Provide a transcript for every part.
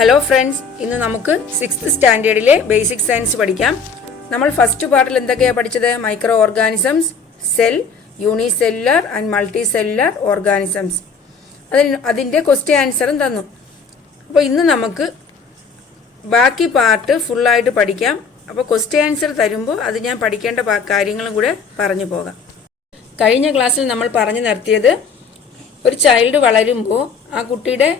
Hello friends, ഇന്ന് നമുക്ക് 6th സ്റ്റാൻഡേർഡിലെ basic science പഠിക്കാം. നമ്മൾ ഫസ്റ്റ് പാർട്ടിൽ എന്തൊക്കെയാണ് പഠിച്ചത്? Micro organisms, cell, unicellular and multi cellular organisms. അതിൻ്റെ ക്വസ്റ്റ്യൻ ആൻസറും തന്നു. അപ്പോൾ ഇന്ന് നമുക്ക് ബാക്കി പാർട്ട് ഫുള്ളായിട്ട് പഠിക്കാം. അപ്പോൾ ക്വസ്റ്റ്യൻ ആൻസർ തരുമ്പോൾ അത് ഞാൻ പഠിക്കേണ്ട കാര്യങ്ങളും കൂടെ പറഞ്ഞു പോകാം. കഴിഞ്ഞ ക്ലാസ്സിൽ നമ്മൾ പറഞ്ഞു നിർത്തിയത്, ഒരു ചൈൽഡ് വളരുമ്പോൾ ആ കുട്ടിയുടെ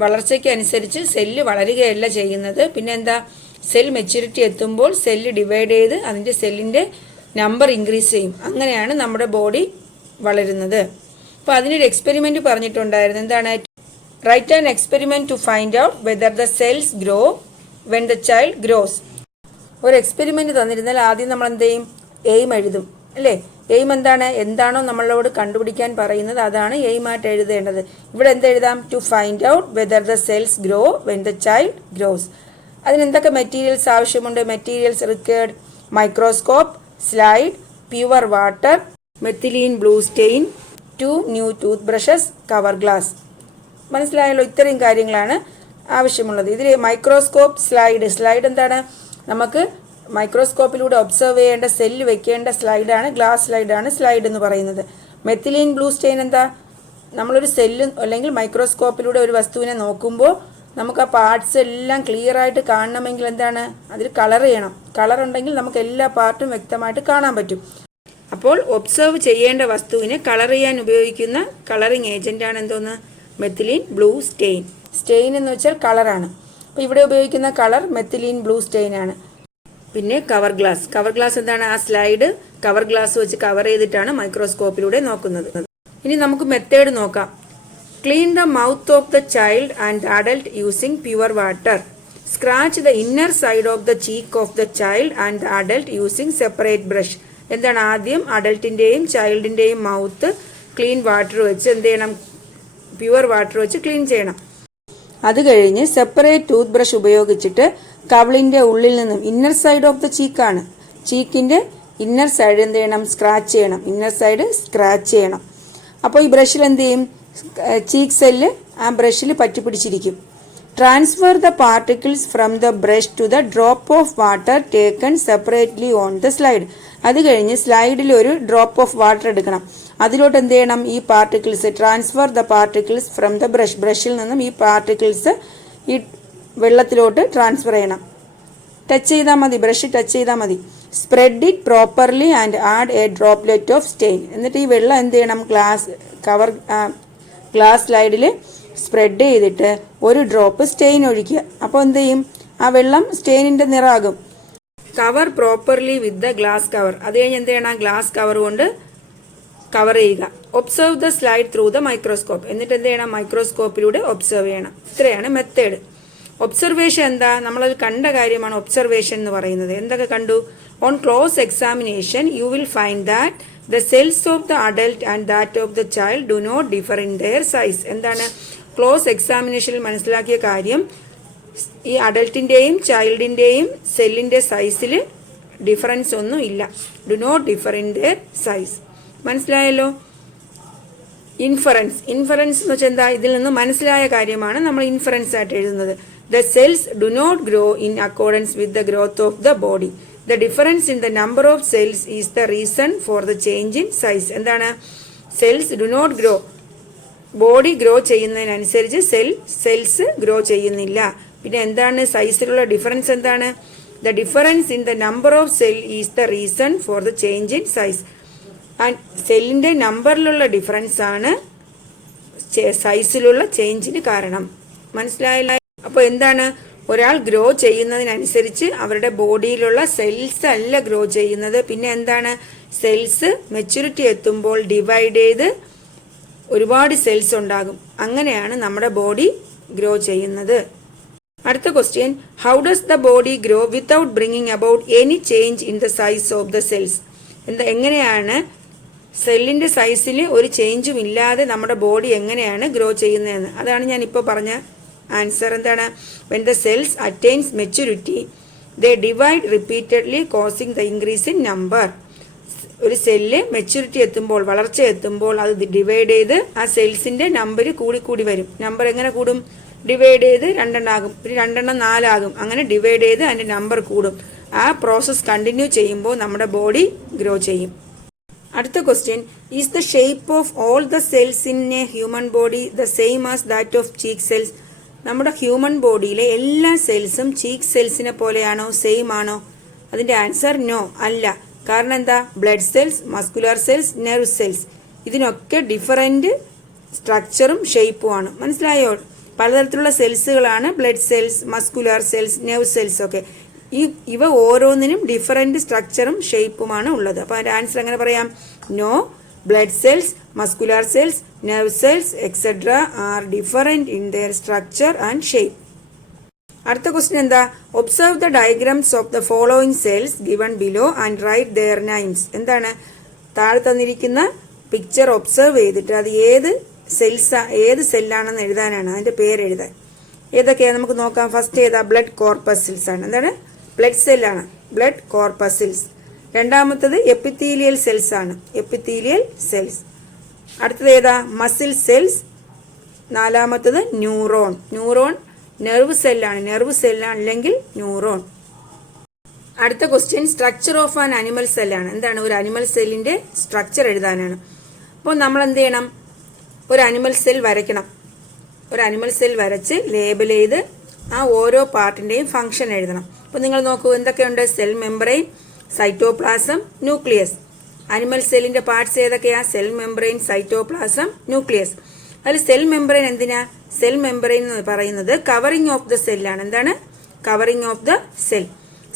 വളർച്ചയ്ക്ക് അനുസരിച്ച് സെല്ല് വളരുകയല്ല ചെയ്യുന്നത്. പിന്നെ എന്താ, സെൽ മെച്യൂരിറ്റി എത്തുമ്പോൾ സെല്ല് ഡിവൈഡ് ചെയ്ത് അതിൻ്റെ സെല്ലിൻ്റെ നമ്പർ ഇൻക്രീസ് ചെയ്യും. അങ്ങനെയാണ് നമ്മുടെ ബോഡി വളരുന്നത്. അപ്പോൾ അതിനൊരു എക്സ്പെരിമെൻറ്റ് പറഞ്ഞിട്ടുണ്ടായിരുന്നു. എന്താണ്? Write an experiment to find out whether the cells grow when the child grows. ഒരു എക്സ്പെരിമെൻറ്റ് തന്നിരുന്നാൽ ആദ്യം നമ്മൾ എന്ത് ചെയ്യും? എയിം എഴുതും, അല്ലേ? എയിം എന്താണ്? എന്താണോ നമ്മളോട് കണ്ടുപിടിക്കാൻ പറയുന്നത് അതാണ് എയിമായിട്ട് എഴുതേണ്ടത്. ഇവിടെ എന്തെഴുതാം? To find out whether the cells grow when the child grows. അതിനെന്തൊക്കെ മെറ്റീരിയൽസ് ആവശ്യമുണ്ട്? Materials required: microscope, slide, pure water, methylene blue stain, 2 new tooth brushes, cover glass. മനസ്സിലായല്ലോ? ഇത്രയും കാര്യങ്ങളാണ് ആവശ്യമുള്ളത്. ഇതിൽ മൈക്രോസ്കോപ്പ്, സ്ലൈഡ് എന്താണ്? നമുക്ക് മൈക്രോസ്കോപ്പിലൂടെ ഒബ്സർവ് ചെയ്യേണ്ട സെല്ല് വെക്കേണ്ട സ്ലൈഡാണ്, ഗ്ലാസ് സ്ലൈഡാണ് സ്ലൈഡ് എന്ന് പറയുന്നത്. മെത്തിലീൻ ബ്ലൂ സ്റ്റെയിൻ എന്താ? നമ്മളൊരു സെല്ല് അല്ലെങ്കിൽ മൈക്രോസ്കോപ്പിലൂടെ ഒരു വസ്തുവിനെ നോക്കുമ്പോൾ നമുക്ക് ആ പാർട്സ് എല്ലാം ക്ലിയർ ആയിട്ട് കാണണമെങ്കിൽ എന്താണ്? അതിൽ കളർ ചെയ്യണം. കളർ ഉണ്ടെങ്കിൽ നമുക്ക് എല്ലാ പാർട്ടും വ്യക്തമായിട്ട് കാണാൻ പറ്റും. അപ്പോൾ ഒബ്സർവ് ചെയ്യേണ്ട വസ്തുവിനെ കളർ ചെയ്യാൻ ഉപയോഗിക്കുന്ന കളറിങ് ഏജന്റാണ് എന്തോന്ന്? Methylene blue stain. സ്റ്റെയിൻ എന്ന് വെച്ചാൽ കളറാണ്. അപ്പോൾ ഇവിടെ ഉപയോഗിക്കുന്ന കളർ മെത്തിലീൻ ബ്ലൂ സ്റ്റെയിൻ ആണ്. പിന്നെ കവർ ഗ്ലാസ്. കവർ ഗ്ലാസ് എന്താണ്? ആ സ്ലൈഡ് കവർ ഗ്ലാസ് വെച്ച് കവർ ചെയ്തിട്ടാണ് മൈക്രോസ്കോപ്പിലൂടെ നോക്കുന്നത്. ഇനി നമുക്ക് മെത്തേഡ് നോക്കാം. Clean the mouth of the child and the adult using pure water. Scratch the inner side of the cheek of the child and the adult using separate brush. എന്താണ്? ആദ്യം അഡൽട്ടിൻ്റെയും ചൈൽഡിൻ്റെയും mouth clean water വെച്ച് എന്ത് ചെയ്യണം? Pure water വെച്ച് clean ചെയ്യണം. അത് കഴിഞ്ഞ് separate tooth brush ഉപയോഗിച്ചിട്ട് കവിളിൻ്റെ ഉള്ളിൽ നിന്നും, ഇന്നർ സൈഡ് ഓഫ് ദ ചീക്കാണ്, ചീക്കിൻ്റെ ഇന്നർ സൈഡ് എന്ത് ചെയ്യണം? സ്ക്രാച്ച് ചെയ്യണം. ഇന്നർ സൈഡ് സ്ക്രാച്ച് ചെയ്യണം. അപ്പോൾ ഈ ബ്രഷിൽ എന്ത് ചെയ്യും? ചീക്ക് സെല്ല് ആ ബ്രഷിൽ പറ്റിപ്പിടിച്ചിരിക്കും. Transfer the particles from the brush to the drop of water taken separately on the slide. അത് കഴിഞ്ഞ് സ്ലൈഡിൽ ഒരു ഡ്രോപ്പ് ഓഫ് വാട്ടർ എടുക്കണം. അതിലോട്ട് എന്ത് ചെയ്യണം? ഈ particles, transfer the particles from the brush, ബ്രഷിൽ നിന്നും ഈ പാർട്ടിക്കിൾസ് ഈ വെള്ളത്തിലോട്ട് ട്രാൻസ്ഫർ ചെയ്യണം. ടച്ച് ചെയ്താൽ മതി, ബ്രഷ് ടച്ച് ചെയ്താൽ മതി. Spread it properly and add a droplet of stain. എന്നിട്ട് ഈ വെള്ളം എന്ത് ചെയ്യണം? ഗ്ലാസ് സ്ലൈഡിൽ സ്പ്രെഡ് ചെയ്തിട്ട് ഒരു ഡ്രോപ്പ് സ്റ്റെയിൻ ഒഴിക്കുക. അപ്പോൾ എന്ത് ചെയ്യും? ആ വെള്ളം സ്റ്റെയിനിൻ്റെ നിറാകും. Cover properly with the glass cover. അത് കഴിഞ്ഞ് എന്ത് ചെയ്യണം? ഗ്ലാസ് കവർ കൊണ്ട് കവർ ചെയ്യുക. Observe the slide through the microscope. എന്നിട്ട് എന്ത് ചെയ്യണം? മൈക്രോസ്കോപ്പിലൂടെ ഒബ്സർവ് ചെയ്യണം. ഇത്രയാണ് മെത്തേഡ്. ഒബ്സർവേഷൻ എന്താ? നമ്മളത് കണ്ട കാര്യമാണ് ഒബ്സർവേഷൻ എന്ന് പറയുന്നത്. എന്തൊക്കെ കണ്ടു? On close examination you will find that the cells of the adult and that of the child do not differ in their size. എന്താണ്? ക്ലോസ് എക്സാമിനേഷനിൽ മനസ്സിലാക്കിയ കാര്യം, ഈ അഡൽട്ടിൻ്റെയും ചൈൽഡിൻ്റെയും സെല്ലിൻ്റെ സൈസിൽ ഡിഫറൻസ് ഒന്നും ഇല്ല. Do not differ in their size. മനസ്സിലായല്ലോ? ഇൻഫറൻസ് എന്ന് വെച്ചാൽ എന്താ? ഇതിൽ നിന്ന് മനസ്സിലായ കാര്യമാണ് നമ്മൾ ഇൻഫറൻസ് ആയിട്ട് എഴുതുന്നത്. The cells do not grow in accordance with the growth of the body. The difference in the number of cells is the reason for the change in size. എന്താണ്? Cells do not grow. Body grow ചെയ്യുന്നതിനനുസരിച്ച് cells grow ചെയ്യുന്നില്ല. പിന്നെ എന്താണ് സൈസിലുള്ള difference? എന്താണ്? The difference in the number of cell is the reason for the change in size. And സെല്ലിൻ്റെ നമ്പറിലുള്ള difference ആണ് സൈസിലുള്ള ചേഞ്ചിന് കാരണം. മനസ്സിലായില്ല? അപ്പോൾ എന്താണ്? ഒരാൾ ഗ്രോ ചെയ്യുന്നതിനനുസരിച്ച് അവരുടെ ബോഡിയിലുള്ള സെൽസ് അല്ല ഗ്രോ ചെയ്യുന്നത്. പിന്നെ എന്താണ്? സെൽസ് മെച്യൂരിറ്റി എത്തുമ്പോൾ ഡിവൈഡ് ചെയ്ത് ഒരുപാട് സെൽസ് ഉണ്ടാകും. അങ്ങനെയാണ് നമ്മുടെ ബോഡി ഗ്രോ ചെയ്യുന്നത്. അടുത്ത question, how does the body grow without bringing about any change in the size of the cells. എങ്ങനെയാണ് സെല്ലിൻ്റെ സൈസിൽ ഒരു ചേഞ്ചും ഇല്ലാതെ നമ്മുടെ ബോഡി എങ്ങനെയാണ് ഗ്രോ ചെയ്യുന്നതെന്ന്? അതാണ് ഞാൻ ഇപ്പോൾ പറഞ്ഞ ആൻസർ. എന്താണ്? When the cells attains maturity they divide repeatedly causing the increase in number. ഒരു സെല്ല് മെച്യൂരിറ്റി എത്തുമ്പോൾ, വളർച്ച എത്തുമ്പോൾ അത് ഡിവൈഡ് ചെയ്ത് ആ സെൽസിൻ്റെ നമ്പർ കൂടി വരും. നമ്പർ എങ്ങനെ കൂടും? ഡിവൈഡ് ചെയ്ത് 2 ആകും, പിന്നെ 2 4 ആകും, അങ്ങനെ ഡിവൈഡ് ചെയ്ത് അതിൻ്റെ നമ്പർ കൂടും. ആ പ്രോസസ്സ് കണ്ടിന്യൂ ചെയ്യുമ്പോൾ നമ്മുടെ ബോഡി ഗ്രോ ചെയ്യും. അടുത്ത question, is the shape of all the cells in A human body the same as that of cheek cells? നമ്മുടെ ഹ്യൂമൻ ബോഡിയിലെ എല്ലാ സെൽസും ചീക്ക് സെൽസിനെ പോലെയാണോ, സെയിം ആണോ? അതിൻ്റെ ആൻസർ നോ, അല്ല. കാരണം എന്താ? Blood cells, muscular cells, nerve cells ഇതിനൊക്കെ ഡിഫറൻറ്റ് സ്ട്രക്ചറും ഷേപ്പുമാണ്. മനസ്സിലായോ? പലതരത്തിലുള്ള സെൽസുകളാണ് blood cells, muscular cells, nerve cells ഒക്കെ. ഇവ ഓരോന്നിനും ഡിഫറൻറ്റ് സ്ട്രക്ചറും ഷേപ്പുമാണ് ഉള്ളത്. അപ്പോൾ അതിൻ്റെ ആൻസർ എങ്ങനെ പറയാം? No, blood cells, muscular cells, nerve cells etcetera are different in their structure and shape. അടുത്ത ക്വസ്റ്റ്യൻ എന്താ? Observe the diagrams of the following cells given below and write their names. എന്താണ്? താഴെ തന്നിരിക്കുന്ന പിക്ചർ ഒബ്സർവ് ചെയ്തിട്ട് അത് ഏത് സെല്ലാണെന്ന് എഴുതാനാണ്, അതിൻ്റെ പേര് എഴുതാൻ. ഏതൊക്കെയാണ് നമുക്ക് നോക്കാം. ഫസ്റ്റ് ഏതാ? ബ്ലഡ് കോർപ്പസിൽസ് ആണ്. എന്താണ്? ബ്ലഡ് സെല്ലാണ്, ബ്ലഡ് കോർപ്പസിൽസ്. രണ്ടാമത്തത് എപ്പിത്തീലിയൽ സെൽസ് ആണ്, എപ്പിത്തീലിയൽ സെൽസ്. അടുത്തത് ഏതാ? Muscle cells. നാലാമത്തത് ന്യൂറോൺ. ന്യൂറോൺ നെർവ് സെല്ലാണ്, നെർവ് സെല്ലാണ് അല്ലെങ്കിൽ ന്യൂറോൺ. അടുത്ത question, structure of an animal സെല്ലാണ്. എന്താണ്? ഒരു അനിമൽ സെല്ലിന്റെ സ്ട്രക്ചർ എഴുതാനാണ്. അപ്പോൾ നമ്മൾ എന്ത് ചെയ്യണം? ഒരു അനിമൽ സെൽ വരയ്ക്കണം. ഒരു അനിമൽ സെൽ വരച്ച് ലേബൽ ചെയ്ത് ആ ഓരോ പാർട്ടിന്റെയും ഫംഗ്ഷൻ എഴുതണം. അപ്പോൾ നിങ്ങൾ നോക്കൂ എന്തൊക്കെയുണ്ട്? Cell membrane, cytoplasm, nucleus. Animal സെല്ലിന്റെ പാർട്സ് ഏതൊക്കെയാ? Cell membrane, cytoplasm, nucleus. അതിൽ സെൽ മെംബ്രെയിൻ എന്തിനാ? സെൽ മെംബ്രെയിൻ എന്ന് പറയുന്നത് കവറിംഗ് ഓഫ് ദ സെല്ലാണ്. എന്താണ്? Covering of the cell.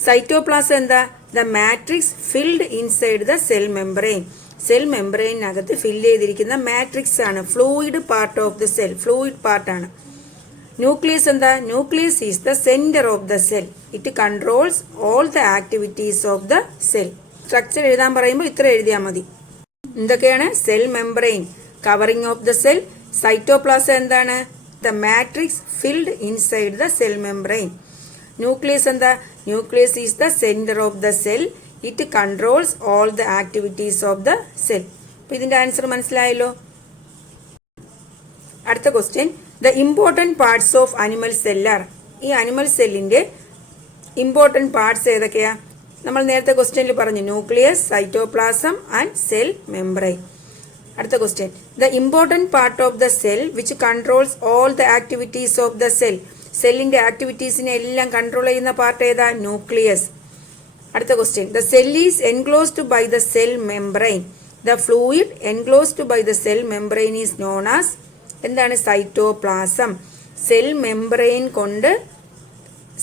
Cytoplasm എന്താ? The matrix filled inside the cell membrane. Cell മെംബ്രെയിനകത്ത് ഫില്ല് ചെയ്തിരിക്കുന്ന മാട്രിക്സ് ആണ്, fluid part of the cell, fluid പാർട്ടാണ്. ന്യൂക്ലിയസ് എന്താ? Nucleus is the centre of the cell. It controls all the activities of the cell. Structure എഴുതാൻ പറയുമ്പോൾ ഇത്ര എഴുതിയാൽ മതി. എന്തൊക്കെയാണ്? Cell membrane, covering of the cell. Cytoplasm എന്താണ്? The matrix filled inside the cell membrane. Nucleus എന്താ? Nucleus is the centre of the cell. It controls all the activities of the cell. അപ്പൊ ഇതിന്റെ ആൻസർ മനസ്സിലായല്ലോ. അടുത്ത question, the important parts of animal cell. ഈ animal സെല്ലിന്റെ important parts ഏതൊക്കെയാ? നമ്മൾ നേരത്തെ ക്വസ്റ്റ്യനിൽ പറഞ്ഞു, nucleus, cytoplasm and cell membrane. അടുത്ത question, the important part of the cell which controls all the activities of the cell. സെല്ലിന്റെ ആക്ടിവിറ്റീസിനെ എല്ലാം കൺട്രോൾ ചെയ്യുന്ന പാർട്ട് ഏതാ? ന്യൂക്ലിയസ്. അടുത്ത question, the cell is enclosed by the cell membrane. The fluid enclosed by the cell membrane is known as. എന്താണ്? Cytoplasm. Cell membrane കൊണ്ട്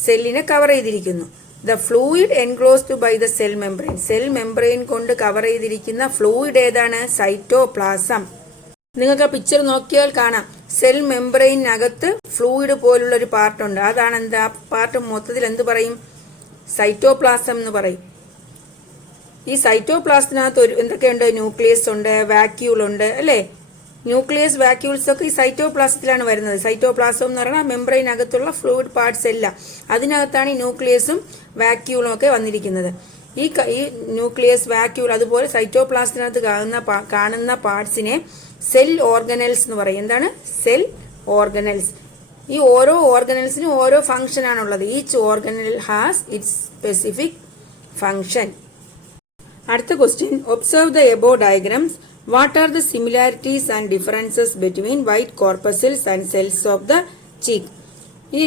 സെല്ലിനെ cover ചെയ്തിരിക്കുന്നു. The fluid enclosed by the cell membrane. Cell membrane കൊണ്ട് cover ചെയ്തിരിക്കുന്ന fluid ഏതാണ്? Cytoplasm. നിങ്ങൾക്ക് ആ picture നോക്കിയാൽ കാണാം, സെൽ മെംബ്രെയിനകത്ത് ഫ്ലൂയിഡ് പോലുള്ള ഒരു പാർട്ടുണ്ട്. അതാണ് എന്താ? ആ പാർട്ട് മൊത്തത്തിൽ എന്ത് പറയും? സൈറ്റോപ്ലാസം എന്ന് പറയും. ഈ സൈറ്റോപ്ലാസത്തിനകത്ത് എന്തൊക്കെയുണ്ട്? ന്യൂക്ലിയസ് ഉണ്ട്, വാക്യൂൾ ഉണ്ട്, അല്ലേ? ന്യൂക്ലിയസ്, വാക്യൂൾസ് ഒക്കെ ഈ സൈറ്റോപ്ലാസത്തിലാണ് വരുന്നത്. സൈറ്റോപ്ലാസം എന്ന് പറയുന്നത് മെംബ്രെയിനകത്തുള്ള ഫ്ലൂയിഡ് പാർട്സ് എല്ലാം, അതിനകത്താണ് ഈ ന്യൂക്ലിയസും വാക്യൂളും ഒക്കെ വന്നിരിക്കുന്നത്. ഈ ന്യൂക്ലിയസ്, വാക്യൂൾ അതുപോലെ സൈറ്റോപ്ലാസത്തിനകത്ത് കാണുന്ന പാർട്സിനെ സെൽ ഓർഗനൽസ് എന്ന് പറയും. എന്താണ്? Cell organelles. ഈ ഓരോ ഓർഗനൽസിനും ഓരോ ഫംഗ്ഷൻ ആണുള്ളത്. Each organelle has its specific function. അടുത്ത question, observe the above diagrams. What are the similarities and differences between white corpuscles and cells of the cheek? ഈ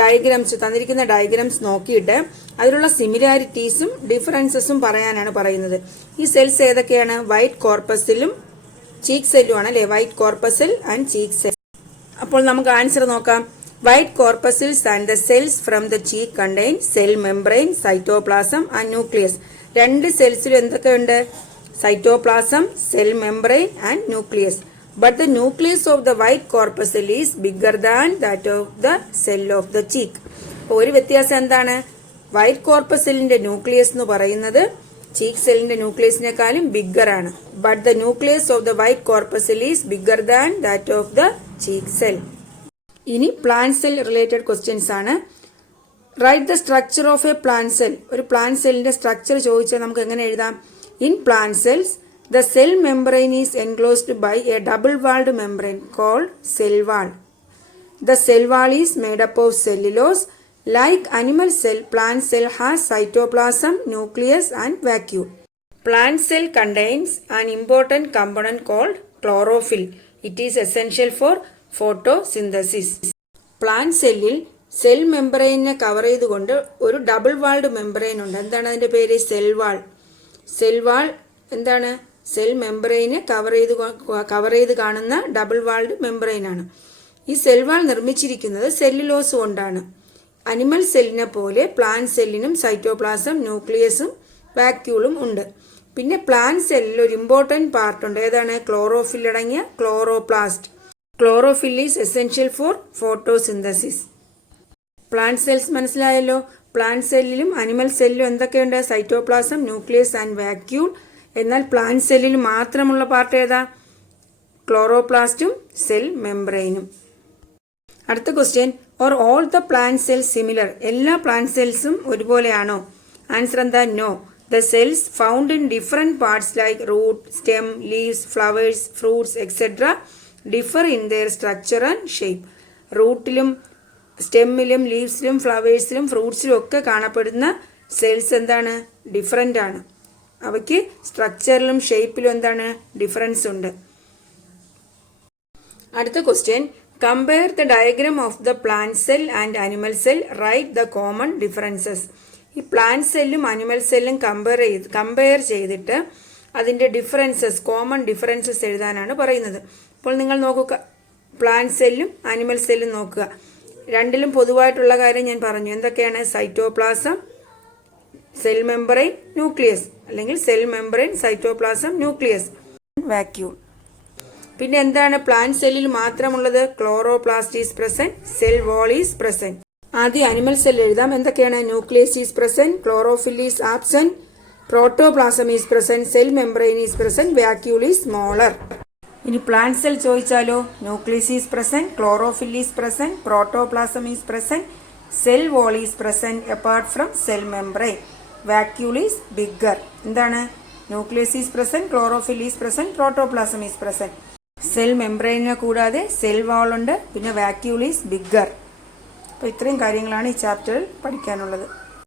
ഡയഗ്രാംസ് തന്നിരിക്കുന്ന ഡയഗ്രാംസ് നോക്കിയിട്ട് അതിലുള്ള സിമിലാരിറ്റീസും ഡിഫറൻസസും പറയാനാണ് പറയുന്നത്. ഈ സെൽസ് ഏതൊക്കെയാണ്? വൈറ്റ് കോർപ്പസിലും ചീക്ക് സെല്ലും ആണ്, അല്ലെ? White corpuscle and cheek cell. അപ്പോൾ നമുക്ക് ആൻസർ നോക്കാം. White corpuscles and the cells from the cheek contain cell membrane, cytoplasm and nucleus. രണ്ട് സെൽസിലും എന്തൊക്കെയുണ്ട്? Cytoplasm, cell membrane and nucleus. But the nucleus of the white corpuscle is bigger than that of the cell of the cheek. അപ്പോൾ ഒരു വ്യത്യാസം എന്താണ്? White കോർപ്പസിലിന്റെ nucleus എന്ന് പറയുന്നത് cheek സെല്ലിന്റെ ന്യൂക്ലിയസിനേക്കാളും ബിഗ്ഗർ ആണ്. But the nucleus of the white കോർപ്പസിൽ is bigger than that of the cheek cell. ഇനി plant cell related questions ആണ്. Write the structure of A plant cell. ഒരു പ്ലാന്റ് സെല്ലിന്റെ സ്ട്രക്ചർ ചോദിച്ചാൽ നമുക്ക് എങ്ങനെ എഴുതാം? In plant cells the cell membrane is enclosed by a double-walled membrane called cell wall. The cell wall is made up of cellulose. Like animal cell, plant cell has cytoplasm, nucleus and vacuole. Plant cell contains an important component called chlorophyll. It is essential for photosynthesis. Plant cellil cell മെമ്പറൈനെ cover ചെയ്തുകൊണ്ട് ഒരു double walled membrane ഉണ്ട്. എന്താണ് അതിൻ്റെ പേര്? Cell wall. Cell wall എന്താണ്? Cell മെമ്പറൈനെ cover ചെയ്ത് കാണുന്ന ഡബിൾ വാൾഡ് മെമ്പറൈനാണ്. ഈ സെൽ വാൾ നിർമ്മിച്ചിരിക്കുന്നത് സെല്ലുലോസ് കൊണ്ടാണ്. അനിമൽ സെല്ലിനെ പോലെ പ്ലാന്റ് സെല്ലിനും സൈറ്റോപ്ലാസം, ന്യൂക്ലിയസും വാക്യൂളും ഉണ്ട്. പിന്നെ പ്ലാന്റ് സെല്ലിൽ ഒരു ഇമ്പോർട്ടൻറ്റ് പാർട്ടുണ്ട്. ഏതാണ്? ക്ലോറോഫിൽ അടങ്ങിയ chloroplast. Chlorophyll is essential for photosynthesis. Plant cells മനസ്സിലായല്ലോ. പ്ലാന്റ് സെല്ലിലും അനിമൽ സെല്ലിലും എന്തൊക്കെയുണ്ട്? Cytoplasm, nucleus and vacuole. എന്നാൽ പ്ലാന്റ് സെല്ലിൽ മാത്രമുള്ള പാർട്ട് ഏതാ? ക്ലോറോപ്ലാസ്റ്റും സെൽ മെംബ്രെയിനും. അടുത്ത question, or all the plant cells similar? എല്ലാ പ്ലാന്റ് സെൽസും ഒരുപോലെയാണോ? ആൻസർ എന്താ? No. The cells found in different parts like root, stem, leaves, flowers, fruits, etc. differ in their structure and shape. റൂട്ടിലും സ്റ്റെമ്മിലും ലീവ്സിലും ഫ്ലവേഴ്സിലും ഫ്രൂട്ട്സിലും ഒക്കെ കാണപ്പെടുന്ന cells എന്താണ്? Different ആണ്. അവയ്ക്ക് സ്ട്രക്ചറിലും ഷേപ്പിലും എന്താണ്? Difference ഉണ്ട്. അടുത്ത question, compare the diagram of the plant cell and animal cell, write the common differences. ഈ plant സെല്ലും അനിമൽ സെല്ലും കമ്പയർ ചെയ്തിട്ട് അതിൻ്റെ ഡിഫറൻസസ്, കോമൺ ഡിഫറൻസസ് എഴുതാനാണ് പറയുന്നത്. അപ്പോൾ നിങ്ങൾ നോക്കുക, പ്ലാന്റ് സെല്ലും അനിമൽ സെല്ലും നോക്കുക. രണ്ടിലും പൊതുവായിട്ടുള്ള കാര്യം ഞാൻ പറഞ്ഞു. എന്തൊക്കെയാണ്? Cytoplasm, cell membrane, nucleus. അല്ലെങ്കിൽ cell membrane, cytoplasm, nucleus, vacuole. പിന്നെ എന്താണ് പ്ലാന്റ് സെല്ലിൽ മാത്രമുള്ളത്? Chloroplast is present, cell wall is present. ആദ്യം അനിമൽ സെൽ എഴുതാം. എന്തൊക്കെയാണ്? Nucleus is present, chlorophyll is absent, protoplasm is present, cell membrane is present, vacuole is smaller. ഇനി plant cell ചോദിച്ചാലോ? Nucleus is present, chlorophyll is present, protoplasm is present, cell wall is present apart from cell membrane, vacuole is bigger. എന്താണ്? Nucleus is present, chlorophyll is present, protoplasm is present. Cell മെംബ്രെയിനെ കൂടാതെ cell വാൾ ഉണ്ട്, പിന്നെ vacuole is bigger. അപ്പോൾ ഇത്രയും കാര്യങ്ങളാണ് ഈ ചാപ്റ്ററിൽ പഠിക്കാനുള്ളത്.